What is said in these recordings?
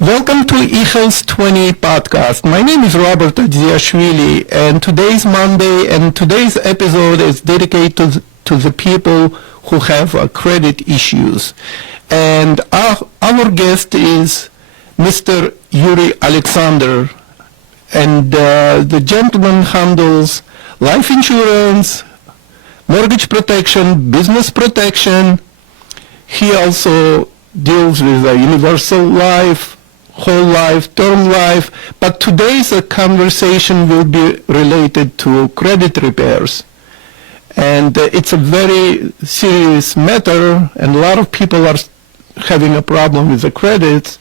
Welcome to eHealth 20 podcast. My name is Robert Adziashvili, and today's Monday and today's episode is dedicated to the people who have credit issues. And our guest is Mr. Yuri Alexander, and the gentleman handles life insurance, mortgage protection, business protection. He also deals with universal life, whole life, term life, but today's conversation will be related to credit repairs. And it's a very serious matter, and a lot of people are having a problem with the credits.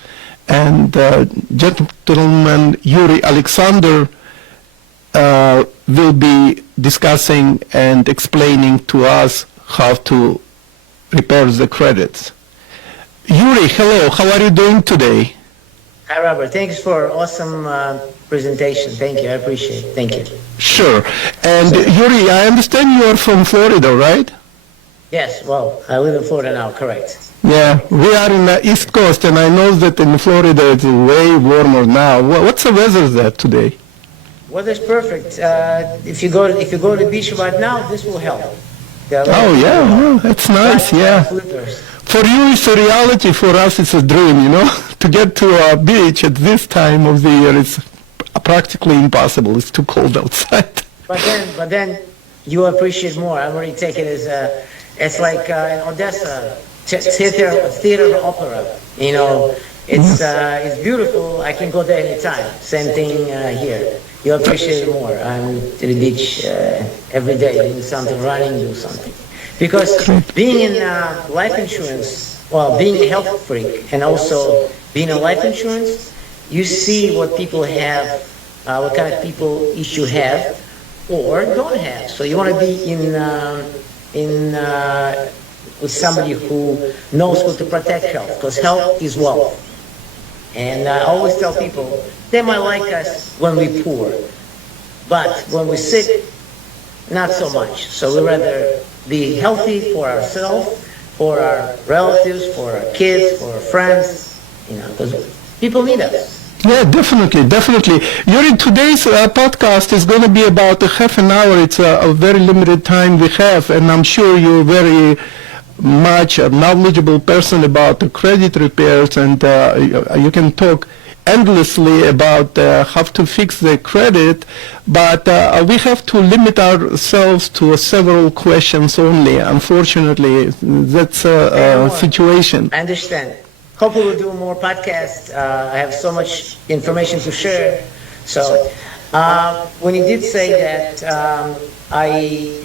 And gentleman Yuri Alexander will be discussing and explaining to us how to repair the credits. Yuri, hello, how are you doing today? Hi, Robert. Thanks for awesome presentation. Thank you. I appreciate it. Thank you. Sure. And Yuri, I understand you are from Florida, right? Yes. Well, I live in Florida now. Correct. Yeah, we are in the East Coast, and I know that in Florida it's way warmer now. What's the weather there today? Weather's perfect. If you go to the beach right now, this will help. Oh yeah, well, that's nice. Yeah. For you, it's a reality. For us, it's a dream. You know, to get to a beach at this time of the year, it's practically impossible. It's too cold outside. But then you appreciate more. I already take it as it's like in Odessa, theater opera. You know, it's beautiful. I can go there anytime. Same thing here. You appreciate it more. I'm to the beach every day, doing something, running, do something. Because being in life insurance, well, being a health freak, and also being in life insurance, you see what people have, what kind of people issue have, or don't have. So you want to be with somebody who knows how to protect health, because health is wealth. And I always tell people, they might like us when we're poor, but when we're sick, not so much. So we'd rather be healthy for ourselves, for our relatives, for our kids, for our friends, you know, because people need us. Yeah, definitely. Yuri, today's podcast is going to be about a half an hour. It's a very limited time we have, and I'm sure you're very much a knowledgeable person about the credit repairs, and you can talk endlessly about how to fix the credit, but we have to limit ourselves to several questions only. Unfortunately, that's a situation. I understand. Hopefully we'll do more podcasts. I have so much information to share. So when you did say that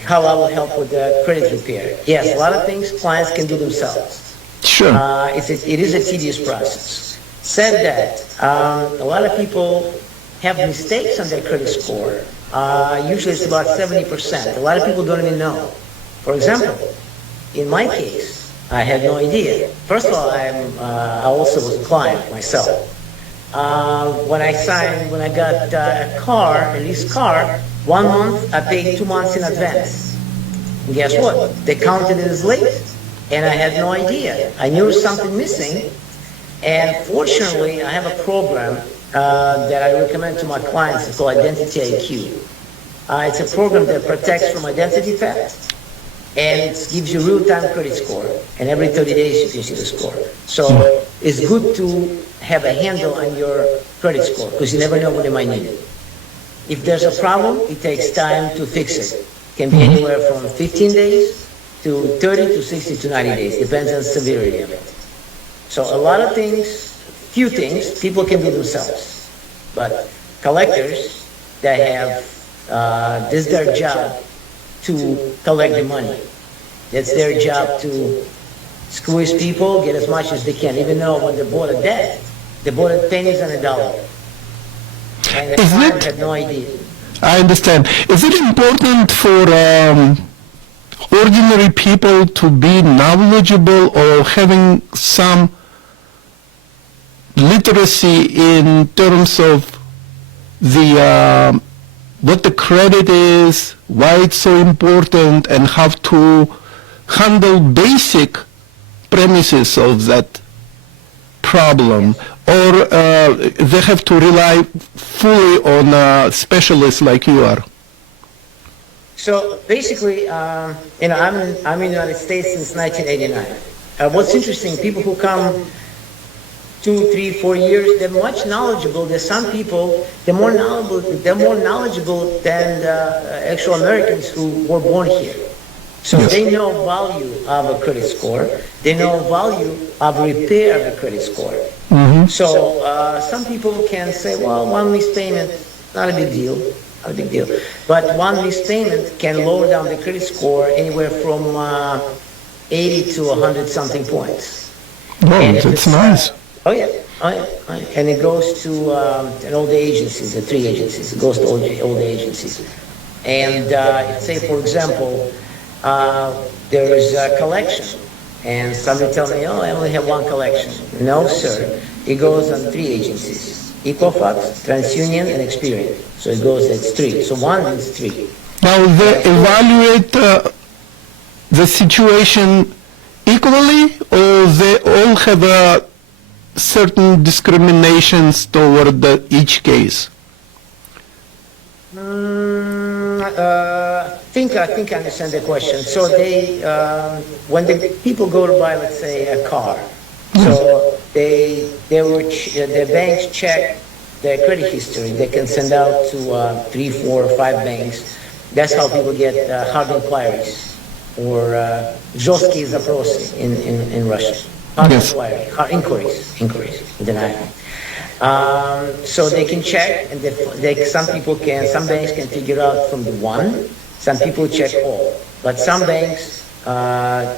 how I will help with the credit repair, yes, a lot of things clients can do themselves. Sure. It is a tedious process. Said that, a lot of people have mistakes on their credit score. Usually it's about 70%. A lot of people don't even know. For example, in my case, I had no idea. First of all, I also was a client myself. When I got a leased car, 1 month I paid 2 months in advance. And guess what? They counted it as late, and I had no idea. I knew something missing. And fortunately, I have a program that I recommend to my clients. It's called Identity IQ. It's a program that protects from identity theft, and it gives you real-time credit score. And every 30 days you can see the score. So it's good to have a handle on your credit score, because you never know when you might need it. If there's a problem, it takes time to fix it. It can be anywhere from 15 days to 30 to 60 to 90 days. Depends on the severity of it. So a lot of things, few things, people can do themselves. But collectors that have, this is their job to collect the money. It's their job to squeeze people, get as much as they can, even though when they bought a debt, they bought it pennies on a dollar. And the client had no idea. I understand. Is it important for ordinary people to be knowledgeable or having some literacy in terms of the what the credit is, why it's so important, and how to handle basic premises of that problem, or they have to rely fully on specialists like you are? So basically, I'm in the United States since 1989. What's interesting, people who come 2, 3, 4 years, they're much knowledgeable. There's some people, they're more knowledgeable than actual Americans who were born here. So Yes. they know value of a credit score. They know value of repair of a credit score. So some people can say, well, one missed payment, not a big deal, not a big deal. But one missed payment can lower down the credit score anywhere from 80 to 100 something points. Oh, And if that's it's, nice. Oh yeah, oh yeah, oh yeah. And it goes to all the agencies, the 3 agencies. It goes to all the agencies. And say, for example, there is a collection, and somebody tells me, oh, I only have 1 collection. No, sir. It goes on 3 agencies: Equifax, TransUnion, and Experian. So it goes, it's 3. So 1 means 3. Now they evaluate the situation equally, or they all have certain discriminations toward each case? I think I understand the question. So they, when the people go to buy, let's say, a car, so the banks check their credit history. They can send out to 3, 4, 5 banks. That's how people get hard inquiries, or жесткие запросы in Russian. Hard Yes. inquiry, hard inquiries, denial. So they can check, and some banks can figure out from the 1. Some people check all, but some banks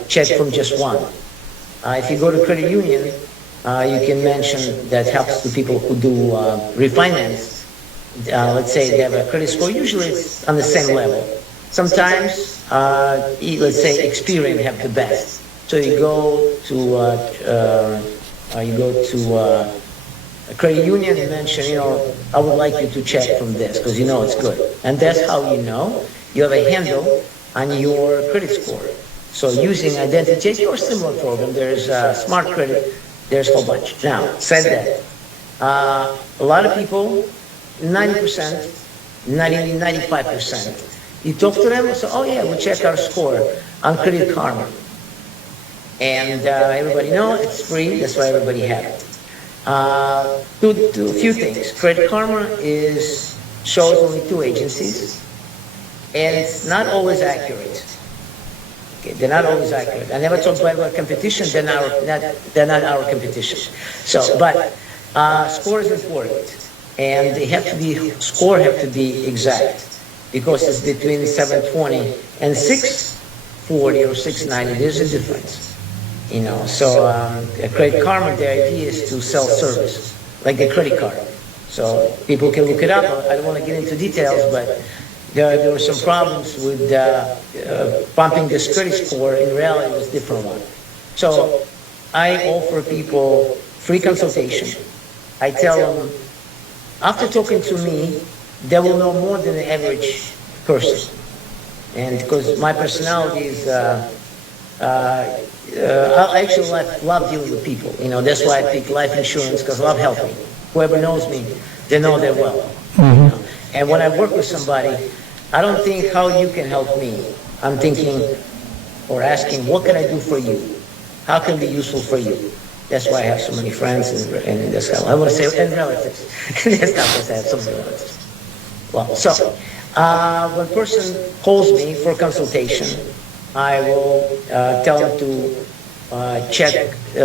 check from just 1. If you go to credit union, you can mention that helps to people who do refinance. Let's say they have a credit score. Usually it's on the same level. Sometimes, let's say Experian have the best. So you go to a credit union and mention, I would like you to check from this because it's good. And that's how you have a handle on your credit score. So using identity or similar program, there's Smart Credit, there's a whole bunch. Now, said that, a lot of people, 90%, 95%, you talk to them and say, oh yeah, we check our score on Credit Karma. And everybody knows it's free, that's why everybody has it. Do a few things. Credit Karma shows only 2 agencies, and it's not always accurate. Okay, they're not always accurate. I never talked about competition. They're not our competition. So, but score is important, and score have to be exact, because it's between 720 and 640 or 690. There's a difference. So Credit Karma, the idea is to sell service, like the credit card. So people can look it up. I don't want to get into details, but there were some problems with pumping this credit score. In reality, it was a different one. So I offer people free consultation. I tell them, after talking to me, they will know more than the average person. And because my personality is, I actually love dealing with people. That's why I pick life insurance, because I love helping. Whoever knows me, they know they're well. And when I work with somebody, I don't think how you can help me. I'm thinking or asking, what can I do for you? How can be useful for you? That's why I have so many friends and that's how I want to say, and relatives. That's not what I have so many relatives. Well, so when a person calls me for consultation, I will tell them to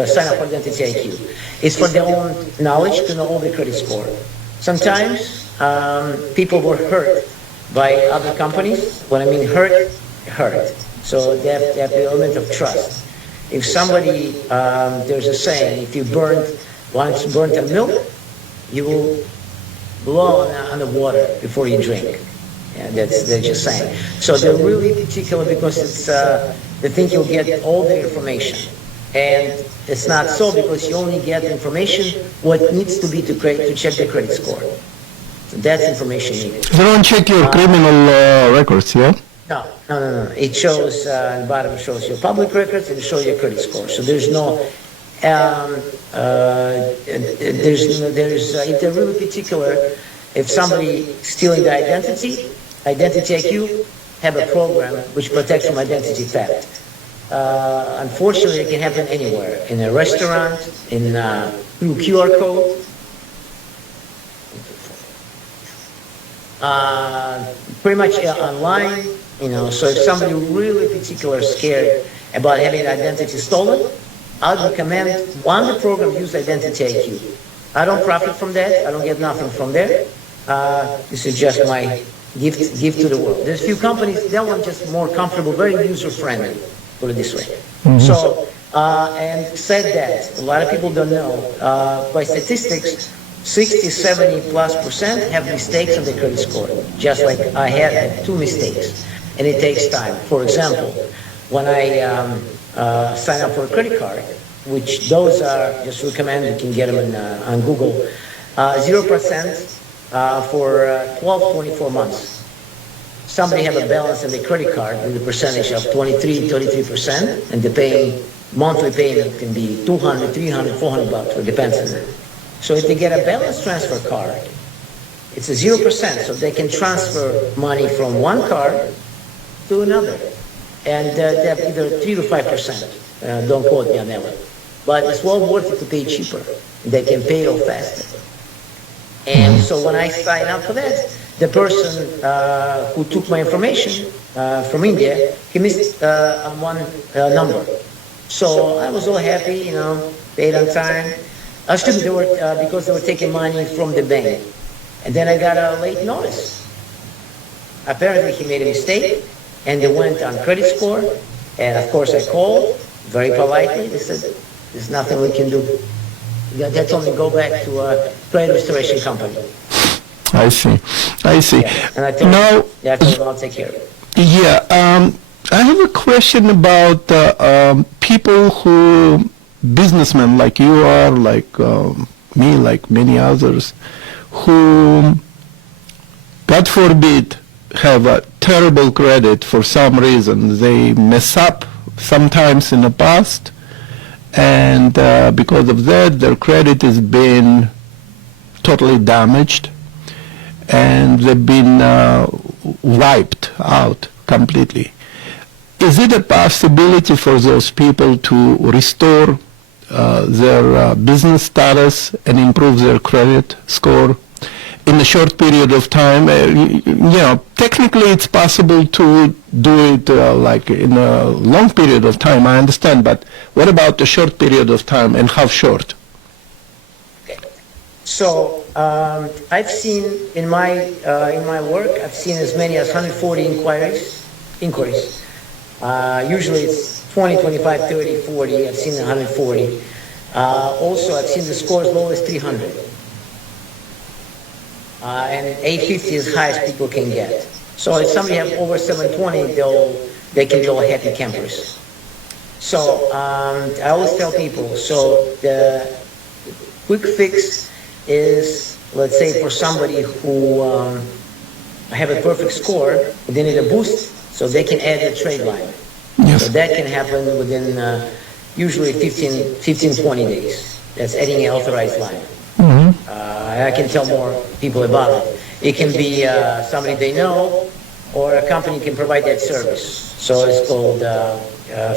sign up for Identity IQ. It's for their own knowledge to know all the credit score. Sometimes people were hurt by other companies. When I mean hurt. So they have the element of trust. If somebody, there's a saying, if you once burnt a milk, you will blow on the water before you drink. Yeah, they're just saying. So they're really particular because it's they think you'll get all the information, and it's not so, because you only get information what needs to be to check the credit score. So that's information needed. They don't check your criminal records, yeah? No. It shows on the bottom. It shows your public records and it shows your credit score. So there's no If they're really particular, if somebody stealing the identity IQ have a program which protects from identity theft. Unfortunately, it can happen anywhere, in a restaurant, through QR code. Pretty much online, so if somebody really particular scared about having identity stolen, I'd recommend, the program use Identity IQ. I don't profit from that. I don't get nothing from there. This is just my gift to the world. There's a few companies, that one just more comfortable, very user-friendly, put it this way. Mm-hmm. So, and said that, a lot of people don't know, by statistics, 60-70+% have mistakes on their credit score. Just like I had 2 mistakes, and it takes time. For example, when I sign up for a credit card, which those are just recommended, you can get them on Google, 0% for 12-24 months. Somebody have a balance on their credit card with a percentage of 23%, and the monthly payment can be $200, $300, $400, it depends on it. So if they get a balance transfer card, it's a 0%, so they can transfer money from one card to another. And they have either 3 to 5%. Don't quote me on that one. But it's well worth it to pay cheaper. They can pay it off faster. And so when I sign up for that, the person who took my information from India, he missed on one number. So I was all happy, paid on time. Because they were taking money from the bank. And then I got a late notice. Apparently he made a mistake, and they went on credit score. And of course I called, very politely. They said, there's nothing we can do. They told me go back to a credit restoration company. I see. Yeah. And I told them I'll take care of it. Yeah, I have a question about people who, businessmen like you are, like me, like many others, who, God forbid, have a terrible credit for some reason. They mess up sometimes in the past, and because of that, their credit has been totally damaged, and they've been wiped out completely. Is it a possibility for those people to restore their business status and improve their credit score in a short period of time? Technically it's possible to do it like in a long period of time, I understand, but what about a short period of time, and how short? Okay. So I've seen in my work, I've seen as many as 140 inquiries. Usually it's 20, 25, 30, 40. I've seen 140. Also, I've seen the score as low as 300. And 850 is high as people can get. So if somebody have over 720, they can be all happy campers. So I always tell people, so the quick fix is, let's say for somebody who have a perfect score, but they need a boost, so they can add a trade line. Yes. So that can happen within usually 15, 20 days. That's adding an authorized line. Mm-hmm. I can tell more people about it. It can be somebody they know, or a company can provide that service. So it's called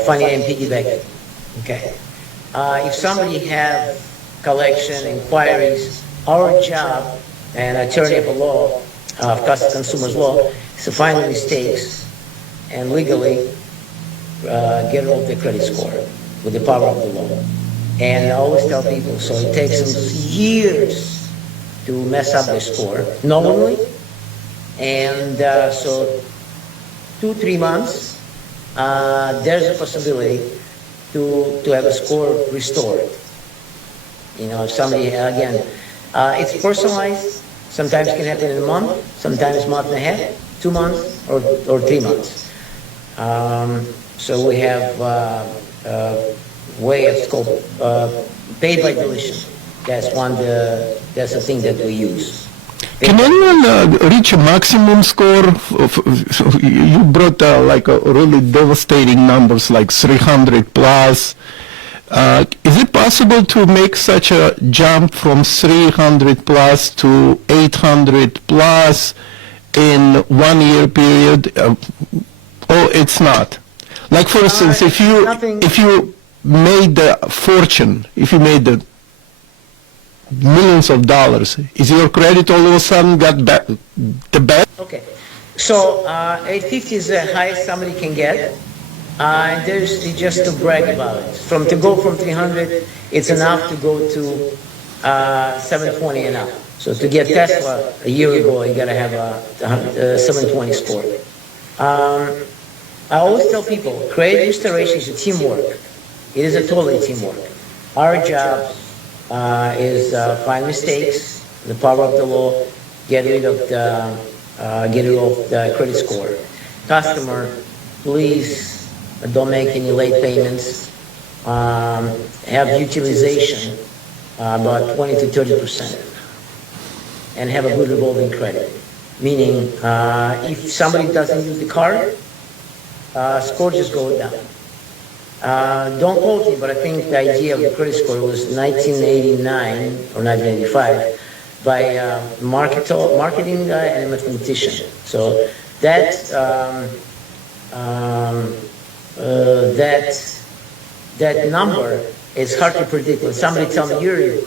funding and piggybacking. Okay. If somebody have collection inquiries, our job, and attorney of the law, of consumers law, is to find the mistakes and legally get off the credit score with the power of the law. And I always tell people, so it takes them years to mess up their score, knowingly. And so 2-3 months, there's a possibility to have a score restored. If somebody, again, it's personalized. Sometimes it can happen in a month, sometimes a month and a half, 2 months, or 3 months. So we have way it's called paid by deletion. That's that's the thing that we use. Can anyone reach a maximum score? You brought like a really devastating numbers like 300 plus. Is it possible to make such a jump from 300 plus to 800 plus in 1 year period? Oh, it's not. Like for instance, if you made a fortune, if you made the millions of dollars, is your credit all of a sudden got the best? Okay. So 850 is the highest somebody can get. And there's just to brag about it. To go from 300, it's enough to go to 720 and up. So to get Tesla a year ago, you got to have a 720 score. I always tell people, credit restoration is a teamwork. It is a totally teamwork. Our job is find mistakes, the power of the law, get rid of the credit score. Customer, please don't make any late payments. Have utilization about 20 to 30%, and have a good revolving credit. Meaning, if somebody doesn't use the card, score just goes down. Don't quote me, but I think the idea of the credit score was 1989 or 1985 by marketing guy and a mathematician. So that number is hard to predict. When somebody tells me, Yuri,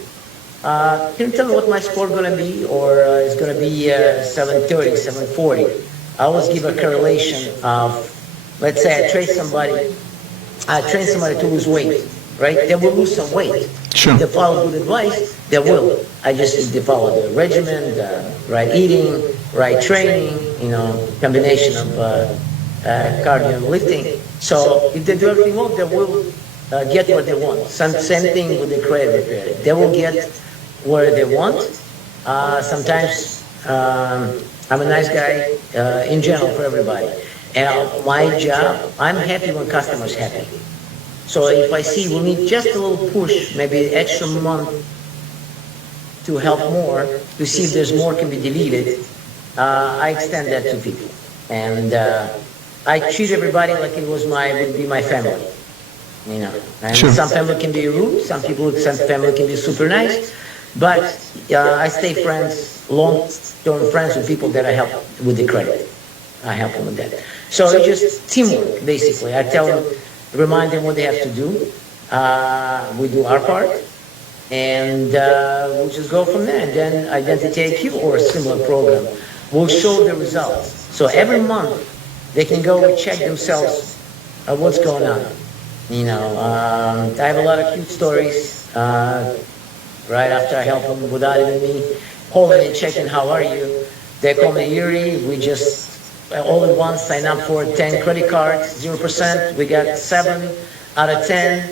can you tell me what my score is going to be, or it's going to be 730, 740? I always give a correlation of, let's say I train somebody to lose weight, right? They will lose some weight. Sure. If they follow good advice, they will. I just need to follow the regimen, the right eating, right training, combination of cardio and lifting. So if they do everything well, they will get what they want. Same thing with the credit repair. They will get where they want. Sometimes I'm a nice guy in general for everybody. And my job, I'm happy when customers happy. So if I see we need just a little push, maybe extra month to help more, to see if there's more can be deleted, I extend that to people. And I treat everybody like it would be my family. And Sure. Some family can be rude, some family can be super nice, but I stay long-term friends with people that I help with the credit. I help them with that. So it's just teamwork, basically. I tell them, remind them what they have to do. We do our part, and we'll just go from there. And then Identity IQ or a similar program will show the results. So every month, they can go and check themselves what's going on. I have a lot of cute stories right after I help them without even me holding and checking, how are you? They call me Yuri. We just all at once sign up for 10 credit cards, 0%. We got 7 out of 10.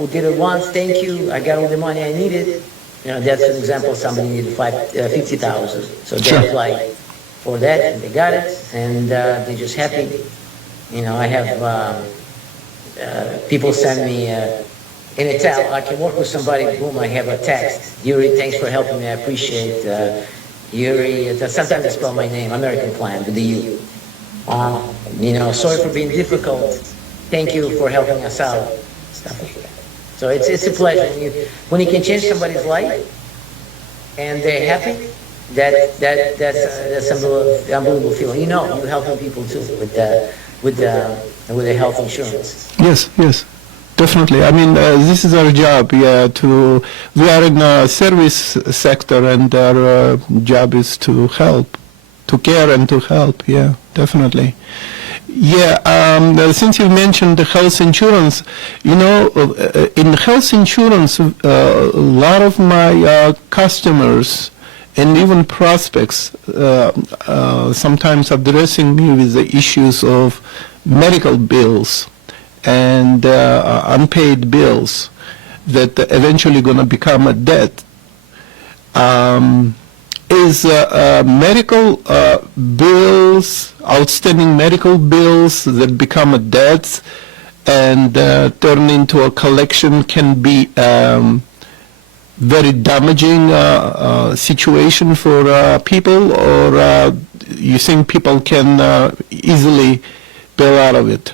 We did it once, thank you. I got all the money I needed. That's an example. Somebody needed 50,000. So they Sure. applied for that, and they got it, and they're just happy. I have people send me in Italian. I can work with somebody, boom, I have a text. Yuri, thanks for helping me. I appreciate Yuri. Sometimes I spell my name, American Plan, with the U. Sorry for being difficult. Thank you for helping us out. Stuff like that. So it's a pleasure when you can change somebody's life and they're happy. That's an unbelievable feeling. You're helping people too with the health insurance. Yes, definitely. I mean, this is our job. We are in a service sector, and our job is to help, to care and to help. Yeah, definitely. Yeah, since you mentioned the health insurance, in health insurance, a lot of my customers and even prospects sometimes addressing me with the issues of medical bills and unpaid bills that eventually going to become a debt. Is medical bills, outstanding medical bills that become a debt and turn into a collection can be very damaging situation for people, or you think people can easily bail out of it?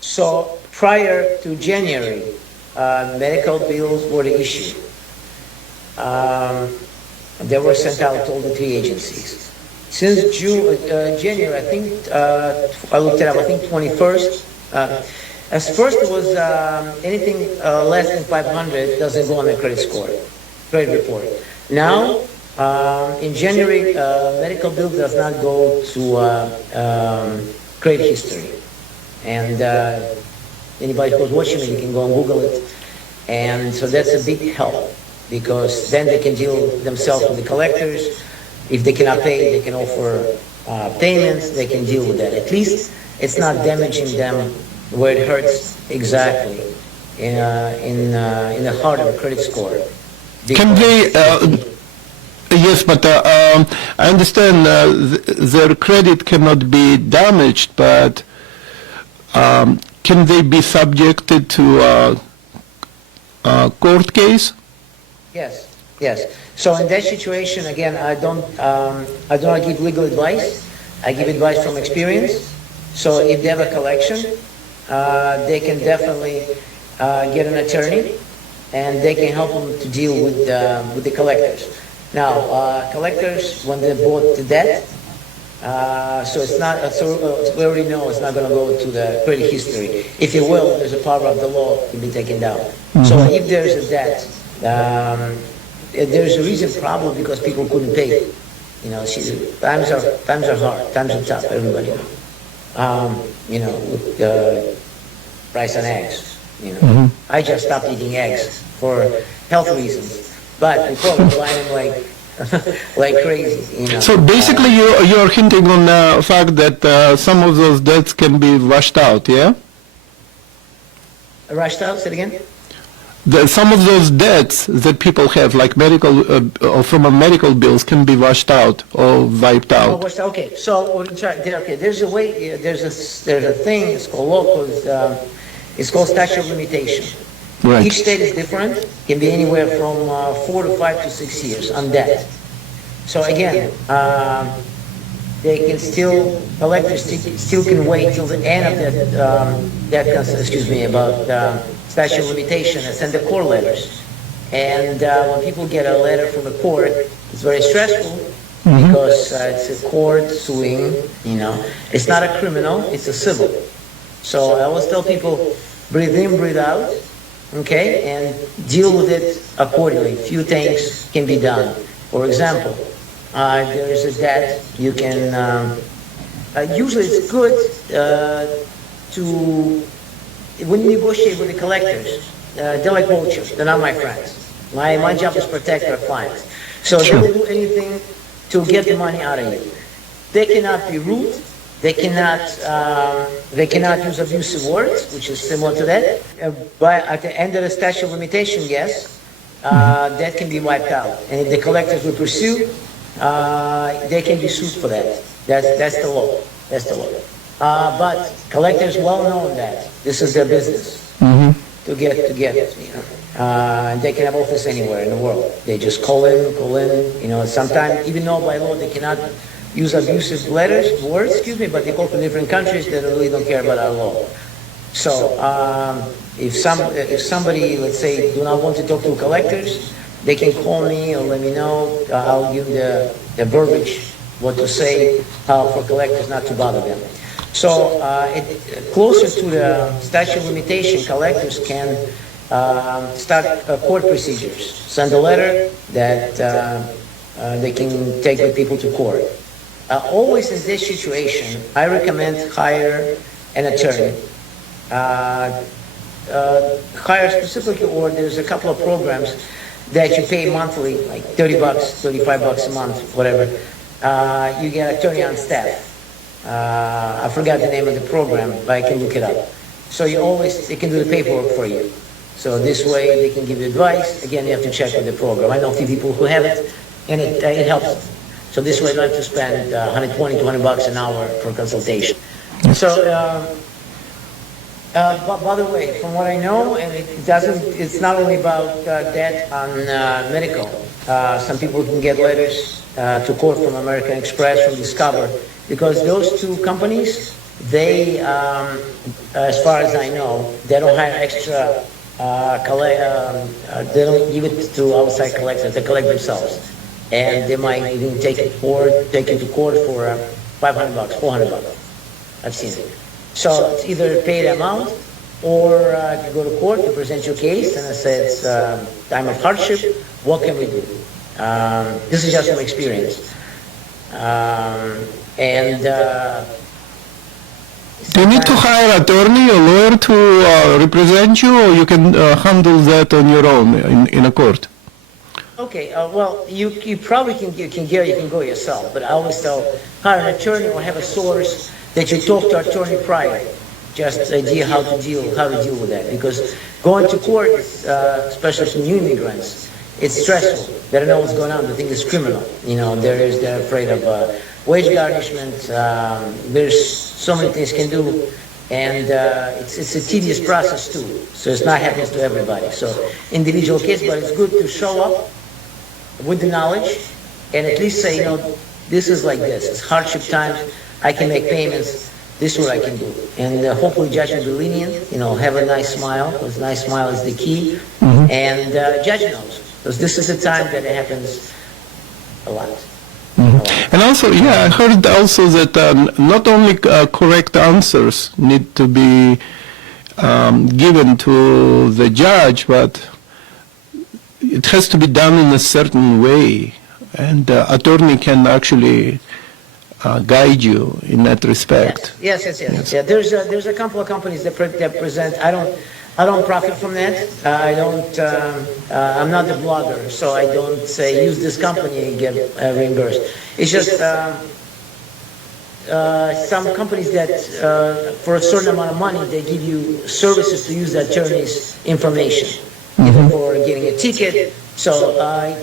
So prior to January, medical bills were issued. They were sent out to all the 3 agencies. Since January, I think, I looked it up, I think 21st. As first it was anything less than 500 doesn't go on the credit score, credit report. Now, in January, medical bill does not go to credit history. And anybody who's watching it, you can go and Google it. And so that's a big help, because then they can deal themselves with the collectors. If they cannot pay, they can offer payments, they can deal with that. At least it's not damaging them where it hurts exactly in the heart of a credit score. Can they, yes, but I understand their credit cannot be damaged, but can they be subjected to a court case? Yes, yes. So in that situation, again, I do not give legal advice. I give advice from experience. So if they have a collection, they can definitely get an attorney, and they can help them to deal with the collectors. Now, collectors, when they bought the debt, so it's not. So we already know it's not going to go to the credit history. If it will, there's a power of the law to be taken down. Mm-hmm. So if there's a debt. There's a reason, probably because people couldn't pay. You know, times are hard, times are tough. Everybody knows. You know, with price on eggs. You know, mm-hmm. I just stopped eating eggs for health reasons. But before we were buying them like crazy. You know. So basically, you're hinting on the fact that some of those debts can be washed out, yeah? Rushed out? Say it again. Some of those debts that people have, like medical or from a medical bills, can be washed out or wiped out. Oh, okay. So there's a way. There's a thing. It's called law. It's called statute of limitation. Right. Each state is different. It can be anywhere from 4 to 5 to 6 years on debt. So again, they can still collectors still can wait till the end of that. About statute of limitation and send the court letters. And when people get a letter from the court, it's very stressful, mm-hmm. because it's a court suing. You know, it's not a criminal; it's a civil. So I always tell people, breathe in, breathe out. Okay, and deal with it accordingly. Few things can be done. For example, there is a debt. You can usually it's good to when you negotiate with the collectors. They're like vultures. They're not my friends. My job is to protect our clients. So they will do anything to get the money out of you. They cannot be rude. They cannot use abusive words, which is similar to that. But at the end of the statute of limitation, yes, that can be wiped out. And if the collectors will pursue, they can be sued for that. That's the law. That's the law. But collectors well know that this is their business, mm-hmm. to get it. You know, and they can have office anywhere in the world. They just call in. You know, sometimes even though by law they cannot use abusive words, but they call from different countries that really don't care about our law. So if somebody, let's say, do not want to talk to collectors, they can call me or let me know. I'll give the verbiage, what to say, how for collectors not to bother them. So closer to the statute of limitation, collectors can start court procedures. Send a letter that they can take the people to court. Always in this situation, I recommend hire an attorney. Hire specifically, or there's a couple of programs that you pay monthly, like $30, $35 a month, whatever. You get an attorney on staff. I forgot the name of the program, but I can look it up. So they can do the paperwork for you. So this way they can give you advice. Again, you have to check with the program. I know a few people who have it, and it helps. So this way, you don't have to spend $120 to $100 an hour for consultation. So, by the way, from what I know, and it's not only about debt on medical. Some people can get letters to court from American Express, from Discover, because those two companies they, as far as I know, they don't hire extra, they don't give it to outside collectors, they collect themselves. And they might even take it to court for $500, $400. I've seen it. So it's either pay the amount, or you go to court, you present your case, and it says, time of hardship, what can we do? This is just from experience. Do you need to hire an attorney or lawyer to represent you, or you can handle that on your own in a court? Okay, well, you probably can go yourself, but I always tell, hire an attorney or have a source that you talk to attorney prior. Just idea how to deal with that, because going to court, especially for new immigrants, it's stressful. They don't know what's going on. They think it's criminal. You know, they're afraid of wage garnishment. There's so many things can do, and it's a tedious process too. So it's not happens to everybody. So individual case, but it's good to show up with the knowledge and at least say, you know, this is like this. It's hardship times. I can make payments. This is what I can do. And hopefully judge will be lenient, you know, have a nice smile, because nice smile is the key. Mm-hmm. And judge knows, because this is a time that it happens a lot. Mm-hmm. And also, I heard also that not only correct answers need to be given to the judge, but it has to be done in a certain way. And the attorney can actually guide you in that respect. Yes. Yeah, there's a couple of companies that present. I don't profit from that. I'm not the blogger, so I don't say use this company and get reimbursed. It's just some companies that for a certain amount of money they give you services to use the attorney's information, even for getting a ticket. So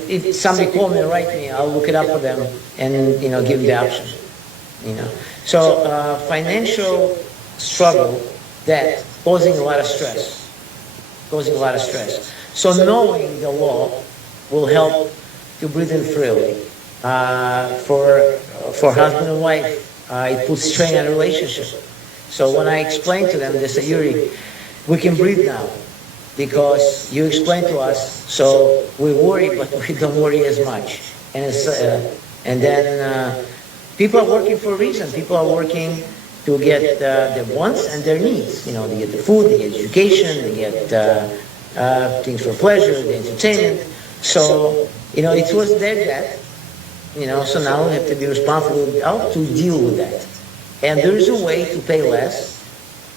if somebody call me or write me, I'll look it up for them and give them the option. So financial struggle that causing a lot of stress. So knowing the law will help to breathe in freely. For husband and wife, it puts strain on a relationship. So when I explain to them, they say, Yuri, we can breathe now because you explained to us. So we worry, but we don't worry as much. And then people are working for a reason. People are working to get their wants and their needs. They get the food, they get education, they get things for pleasure, the entertainment. So, it was their debt. So now we have to be responsible to deal with that. And there is a way to pay less,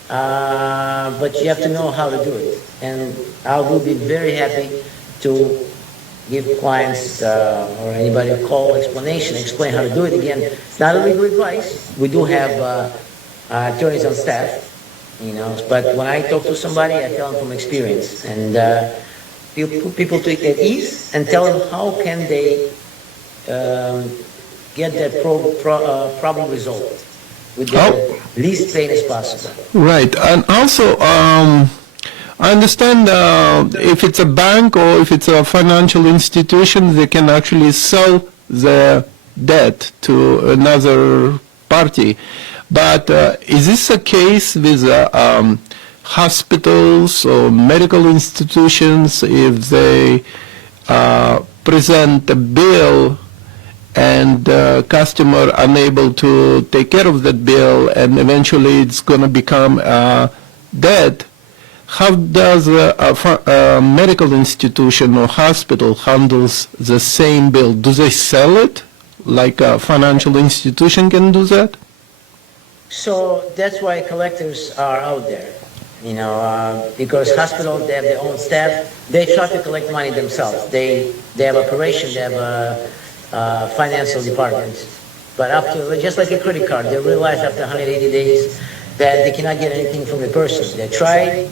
but you have to know how to do it. And I will be very happy to give clients or anybody a call, explain how to do it. Again, it's not a legal advice. We do have attorneys on staff, but when I talk to somebody, I tell them from experience. And put people to at ease and tell them how can they get that problem resolved with the least pain as possible. Right. And also, I understand if it's a bank or if it's a financial institution, they can actually sell their debt to another party. But is this a case with hospitals or medical institutions if they present a bill and the customer unable to take care of that bill and eventually it's going to become debt? How does a medical institution or hospital handles the same bill? Do they sell it like a financial institution can do that? So that's why collectors are out there, because hospitals, they have their own staff. They try to collect money themselves. They have operations, they have a financial department. But just like a credit card, they realize after 180 days that they cannot get anything from the person. They try,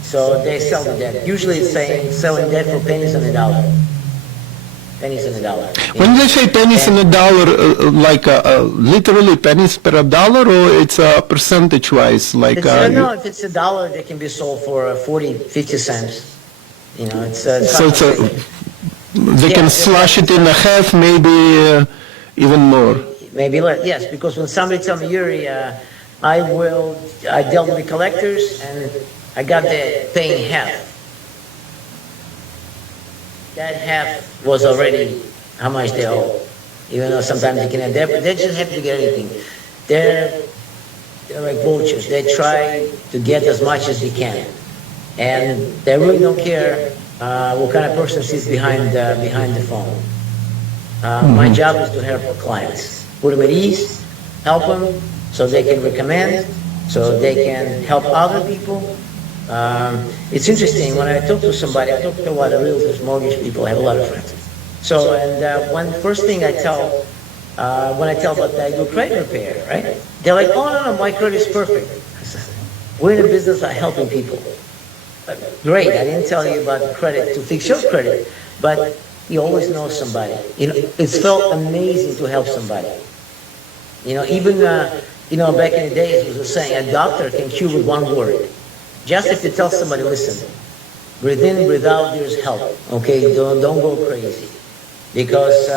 so they sell the debt. Usually it's saying selling debt for pennies on the dollar. Pennies on the dollar. When they say pennies on a dollar, like literally pennies per dollar, or it's percentage-wise? Like no, if it's a dollar, they can be sold for 40, 50 cents. They can slash it in half, maybe even more. Maybe less, yes, because when somebody tells me, Yuri, I dealt with the collectors, and I got the paying half. That half was already how much they owe. Even though sometimes they can, they're just happy to get anything. They're like vultures. They try to get as much as they can, and they really don't care what kind of person sits behind the phone. My job is to help clients, put them at ease, help them so they can recommend, so they can help other people. It's interesting, when I talk to somebody, I talk to a lot of realtors, mortgage people, I have a lot of friends. So, and one first thing I tell, when I tell about that I do credit repair, right? They're like, oh, no, my credit is perfect. I said, we're in the business of helping people. Great, I didn't tell you about credit to fix your credit, but you always know somebody. You know, it's felt amazing to help somebody. You know, even, back in the days, it was a saying, a doctor can cure with one word. Just if you tell somebody, listen, breathe in, breathe out, there's help. Okay, don't go crazy. Because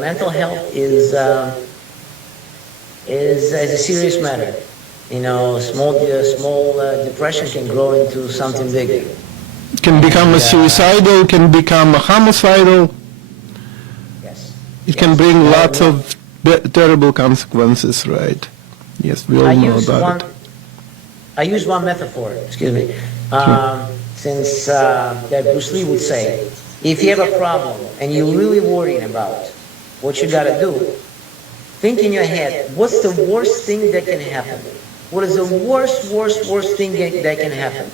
mental health is a serious matter. You know, small depression can grow into something bigger. Can become a suicidal, can become a homicidal. Yes. It can bring lots of terrible consequences, right? Yes, we all know about it. I use one metaphor, excuse me, since that Bruce Lee would say, if you have a problem and you're really worrying about what you got to do, think in your head, what's the worst thing that can happen? What is the worst thing that can happen?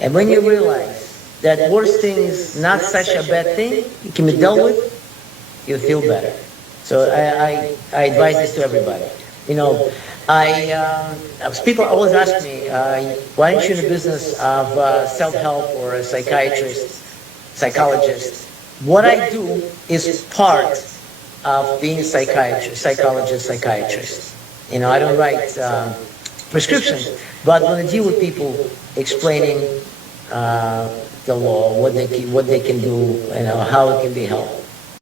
And when you realize that worst thing is not such a bad thing, it can be dealt with, you'll feel better. So I advise this to everybody. You know, people always ask me, why aren't you in the business of self-help or a psychologist? What I do is part of being a psychologist. You know, I don't write prescriptions, but when I deal with people explaining the law, what they can do, you know, how it can be helped,